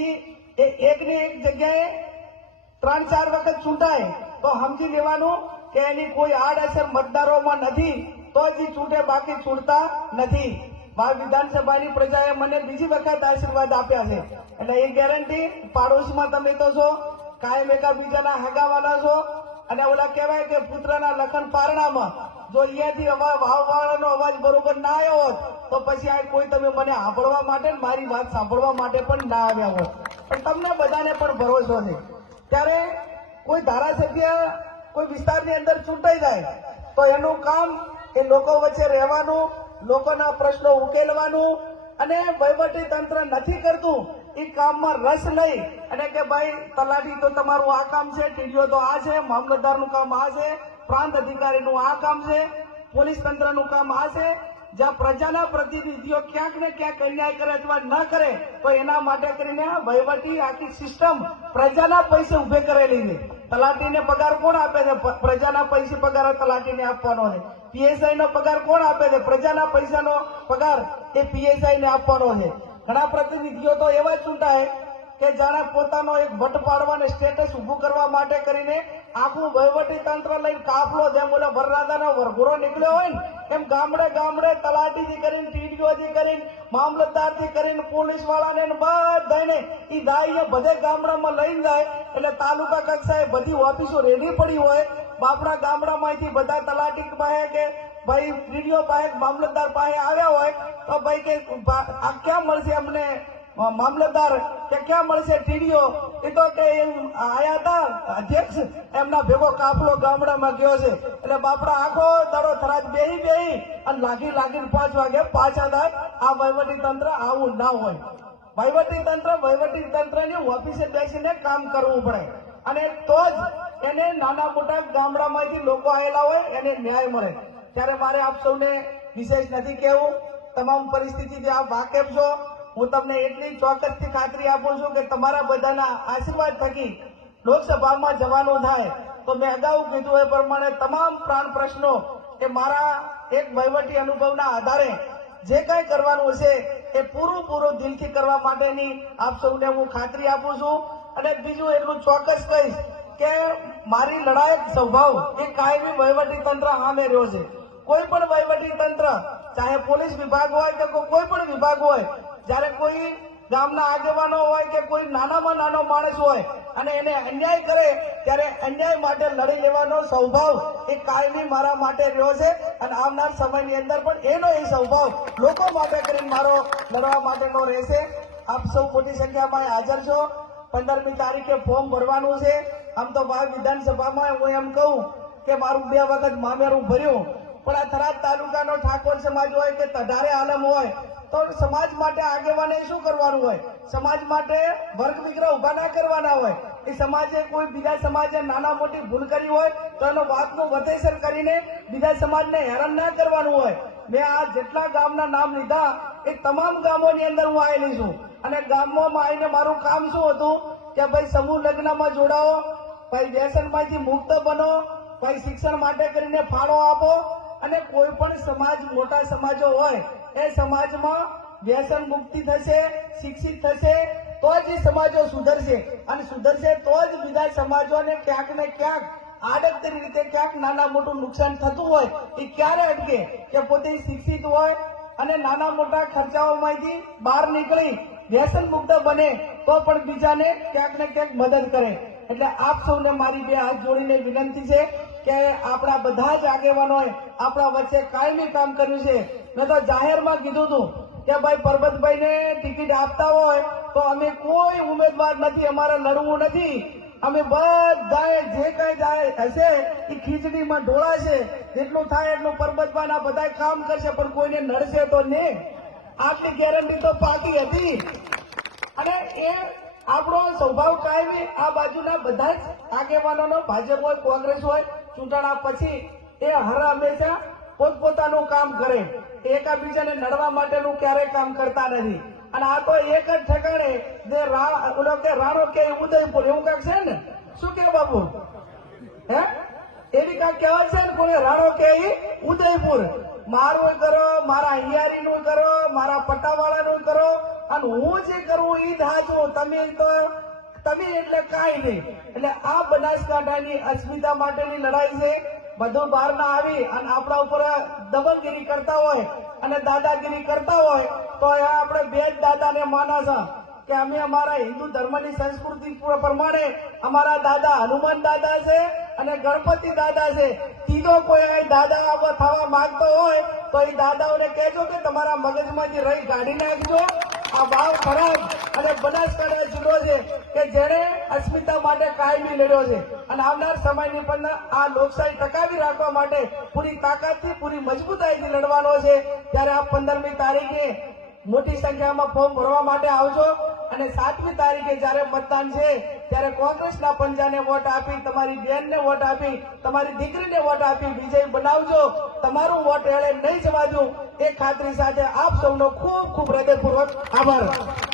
પ્રતિનિધિ એ એકની એક જગ્યાએ 3-4 વખત ચૂંટાય તો સમજી લેવાનું કે એની કોઈ આડઅસર મતદારોમાં નથી, તો જ ચૂંટે, બાકી છૂટતા નથી. મારા વિધાનસભાની પ્રજાએ મને બીજી વખત આશીર્વાદ આપ્યા છે, એટલે એ ગેરંટી પાડોશમાં તમે તો છો, કાયમ એકાબીજાના હગાવાલા છો. અને ઓલા કહેવાય કે પુત્રના લખન પારણામાં જો અહીંયાથી વાવવાળાનો અવાજ બરોબર ના આવ્યો હોત તો પછી આ કોઈ તમે મને સાંભળવા માટે મારી વાત સાંભળવા માટે પણ ના આવ્યા હોત. પણ તમને બધાને પણ ભરોસો છે. ત્યારે કોઈ ધારાસભ્ય કોઈ વિસ્તારની અંદર ચૂંટાઈ જાય તો એનું કામ એ લોકો વચ્ચે રહેવાનું, લોકોના પ્રશ્નો ઉકેલવાનું, અને વહીવટી તંત્ર નથી કરતું એ કામમાં રસ લઈ અને કે ભાઈ તલાટી તો તમારું આ કામ છે, ટીડીઓ તો આ છે, મામલતદારનું કામ આ છે, પ્રાંત અધિકારીનું આ કામ છે, પોલીસ તંત્રનું કામ આ છે. જ્યાં પ્રજાના પ્રતિનિધિઓ ક્યાંક ને ક્યાંક અન્યાય કરે અથવા ન કરે તો એના માટે કરીને વહીવટી આખી સિસ્ટમ પ્રજાના પૈસે ઉભે કરેલી છે. તલાટીને પગાર કોણ આપે છે? પ્રજાના પૈસે પગાર તલાટીને આપવાનો છે. પીએસઆઈ નો પગાર કોણ આપે છે? પ્રજાના પૈસાનો પગાર એ પીએસઆઈ ને આપવાનો છે. ઘણા પ્રતિનિધિઓ તો એવા ચૂંટાય કે જાણે પોતાનો એક વટ પાડવાને સ્ટેટસ ઉભું કરવા માટે કરીને આખું વહીવટી તંત્ર લઈને કાફલો, જેમ ઓલા વરરાજાનો વરઘોડો નીકળ્યો હોય ને એમ ગામડે ગામડે તલાટીથી કરીને, ટીડીઓથી કરીને, મામલતદારથી કરીને, પોલીસ વાળાને બધાને એ દાઈને બધે ગામડામાં લઈને જાય. એટલે તાલુકા કક્ષાએ બધી ઓફિસો રેડી પડી હોય, બાપડા ગામડામાંથી બધા તલાટી પાસે કે ભાઈ ટીડીઓ પાસે, મામલતદાર પાસે આવ્યા હોય તો ભાઈ કે આ ક્યાં મળશે અમને મામલતદાર, કે ક્યાં મળશે ટીડીઓ? એ તો કે આયા હતા અધ્યક્ષ, એમના ભેગો કાફલો ગામડામાં ગયો છે. એટલે બાપડા આખો દાડો થરાદ બેહી અને લાગીને 5 વાગે પાછા થાય. આ વહીવટી તંત્ર આવું ના હોય. વહીવટી તંત્રની ઓફિસે બેસીને કામ કરવું પડે, અને તો જ એને નાના મોટા ગામડામાંથી લોકો આવેલા હોય એને ન્યાય મળે. ત્યારે મારે આપ સૌને વિશેષ નથી કહેવું, તમામ પરિસ્થિતિથી આપ વાકેફ છો. હું તમને એટલી ચોક્કસથી ખાતરી આપું છું કે તમારા બધાના આશીર્વાદ થકી લોકસભામાં જવાનું થાય તો મેં અગાઉ કીધું એ પ્રમાણે તમામ પ્રાણ પ્રશ્નો એ મારા એક વહીવટી અનુભવના આધારે જે કંઈ કરવાનું છે એ પૂરું દિલથી કરવા માટેની આપ સૌને હું ખાતરી આપું છું. અને બીજું એટલું ચોક્કસ કહીશ કે મારી લડાયક સ્વભાવ એ કાયમી વહીવટી તંત્ર સામે રહ્યો છે. કોઈ પણ વહીવટી તંત્ર, ચાહે પોલીસ વિભાગ હોય કે કોઈ પણ વિભાગ હોય, જયારે કોઈ ગામના આગેવાનો હોય કે કોઈ નાનામાં નાનો માણસ હોય અને એને અન્યાય કરે ત્યારે અન્યાય માટે લડી લેવાનો સ્વભાવ એ કાયમી મારા માટે રહ્યો છે. અને આવનાર સમયની અંદર પણ એનો એ સ્વભાવ લોકો માટે કરીને મારો લડવા માટેનો રહેશે. આપ સૌ મોટી સંખ્યામાં હાજર છો. 15મી તારીખે ફોર્મ ભરવાનું છે. આમ તો વિધાનસભામાં હું એમ કહું કે મારું 2 વખત મામેરું ભર્યું, પણ આ થરાદ તાલુકાનો ઠાકોર સમાજ હોય કે તઢારે આલમ હોય તો સમાજ માટે આગેવાને શું કરવાનું હોય? સમાજ માટે વર્ગ વિગ્રહ ઉભા ના કરવાના હોય. એ સમાજે કોઈ બીજા સમાજે નાના મોટી ભૂલ કરી હોય તો એનો વાતનું વતેસર કરીને બીજા સમાજને હેરાન ના કરવાનું હોય. મેં આ જેટલા ગામના નામ લીધા એ તમામ ગામોની અંદર હું આવેલી છું. અને ગામમાં આવીને મારું કામ શું હતું કે ભાઈ સમૂહ લગ્નમાં જોડાઓ, ભાઈ વ્યસનમાંથી મુક્ત બનો, ભાઈ શિક્ષણ માટે કરીને ફાળો આપો. અને કોઈ પણ સમાજ, મોટા સમાજો હોય એ સમાજમાં વ્યસન મુક્તિ થશે, શિક્ષિત થશે તો જ એ સમાજો સુધરશે. અને સુધરશે તો જ બીજા સમાજોને ક્યાંક ને ક્યાંક આડકતરી રીતે ક્યાંક નાના મોટું નુકસાન થતું હોય એ ક્યારે અટકે કે પોતે શિક્ષિત હોય અને નાના મોટા ખર્ચાઓમાંથી બહાર નીકળી વ્યસન મુક્ત બને તો પણ બીજાને ક્યાંક ને ક્યાંક મદદ કરે. એટલે આપ સૌને મારી 2 હાથ જોડીને વિનંતી છે કે આપણા બધા જ આગેવાનોએ આપણા વચ્ચે કાયમી કામ કર્યું છે. મેં તો જાહેરમાં કીધું હતું કે ભાઈ પરબતભાઈને ટિકિટ આપતા હોય તો અમે કોઈ ઉમેદવાર નથી, અમારે લડવું નથી. અમે બધાએ જે કઈ જાય હશે એ ખીચડીમાં ઢોળાશે, જેટલું થાય એટલું પરબતભાઈના બધા કામ કરશે, પણ કોઈને નડશે તો નહીં. આટલી ગેરંટી તો પાકી હતી. અને એ આપણો સ્વભાવ કાયમી આ બાજુના બધા જ આગેવાનોનો, ભાજપ હોય, કોંગ્રેસ હોય, ચૂંટણા પછી એ હર હંમેશા પોતપોતાનું કામ કરે, એકાબીજાને નડવા માટેનું ક્યારેય કામ કરતા નથી. અને આ તો એક જ ઠેકાણે જે રાણો કે ઉદયપુર એવું કાંક છે ને, શું કે બાપુ? હે એવી કાંક કહેવાય છે ને, કોઈ રાણો કે ઉદયપુર. મારું કરો, મારા હિયારીનું કરો, મારા પટ્ટાવાળાનું કરો, અને હું જે કરું એ ધાચું, તમે એટલે કાંઈ નહીં. એટલે આ બનાસકાંઠાની અસ્મિતા માટેની લડાઈ છે. બધું બહાર ના આવી અને આપણા ઉપર દબંગગીરી કરતા હોય અને દાદાગીરી કરતા હોય તો આપણે બે જ દાદાને માના છે કે અમે અમારા હિન્દુ ધર્મની સંસ્કૃતિ પ્રમાણે અમારા દાદા હનુમાન દાદા છે અને ગણપતિ દાદા છે. ત્રીજો કોઈ દાદા થવા માંગતો હોય તો એ દાદાઓને કહેજો કે તમારા મગજમાંથી રહી કાઢી નાખજો. આ ભાવ ખરાબ અને બનાસકાંઠા જુદો છે કે જેને અસ્મિતા માટે કાયમી લડ્યો છે અને આવનાર સમયની પણ આ લોકશાહી ટકાવી રાખવા માટે પૂરી તાકાતથી પૂરી મજબૂતાઈથી લડવાનો છે. ત્યારે આ 15મી તારીખે મોટી સંખ્યામાં ફોર્મ ભરવા માટે આવજો અને 7મી તારીખે જયારે મતદાન છે ત્યારે કોંગ્રેસના પંજાને વોટ આપી, તમારી બેનને વોટ આપી, તમારી દીકરીને વોટ આપી વિજય બનાવજો. તમારું વોટ એળે નહીં જવા દઉં એ ખાતરી સાથે આપ સૌનો ખૂબ ખૂબ હૃદયપૂર્વક આભાર.